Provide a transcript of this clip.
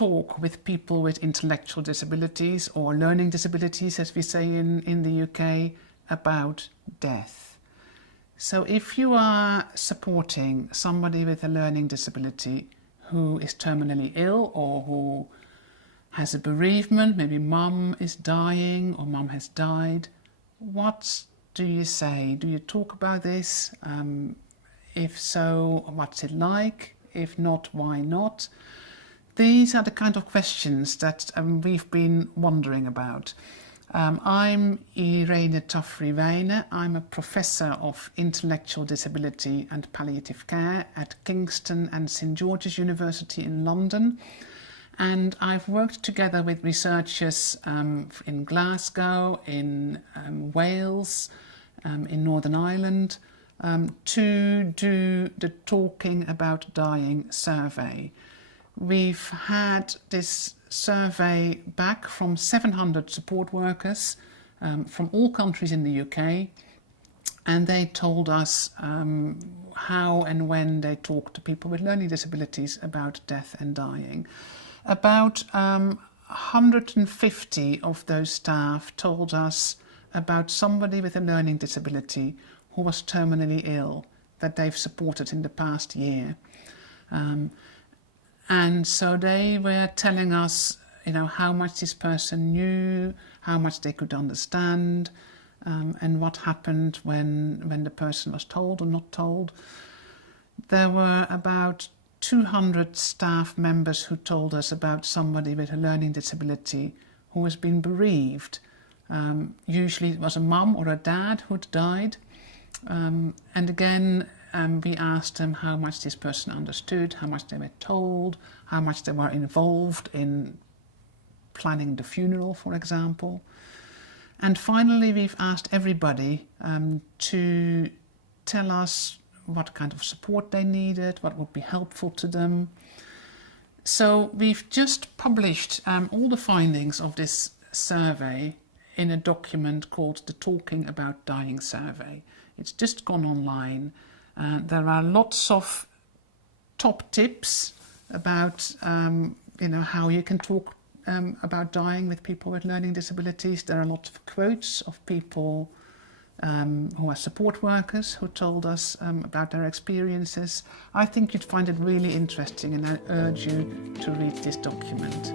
talk with people with intellectual disabilities or learning disabilities, as we say in the UK, about death. So if you are supporting somebody with a learning disability who is terminally ill or who has a bereavement, maybe mum is dying or mum has died, what do you say? Do you talk about this? If so, what's it like? If not, why not? These are the kind of questions that we've been wondering about. I'm Irene Tuffrey-Wijne. I'm a professor of intellectual disability and palliative care at Kingston and St George's University in London. And I've worked together with researchers in Glasgow, in Wales, in Northern Ireland, to do the Talking About Dying survey. We've had this survey back from 700 support workers from all countries in the UK, and they told us how and when they talk to people with learning disabilities about death and dying. About 150 of those staff told us about somebody with a learning disability who was terminally ill that they've supported in the past year. And so they were telling us, how much this person knew, how much they could understand, and what happened when the person was told or not told. There were about 200 staff members who told us about somebody with a learning disability who has been bereaved. Usually it was a mum or a dad who'd died. And again, we asked them how much this person understood, how much they were told, how much they were involved in planning the funeral, for example. And finally, we've asked everybody to tell us what kind of support they needed, what would be helpful to them. So we've just published all the findings of this survey in a document called the Talking About Dying survey. It's just gone online. There are lots of top tips about how you can talk about dying with people with learning disabilities. There are lots of quotes of people who are support workers who told us about their experiences. I think you'd find it really interesting, and I urge you to read this document.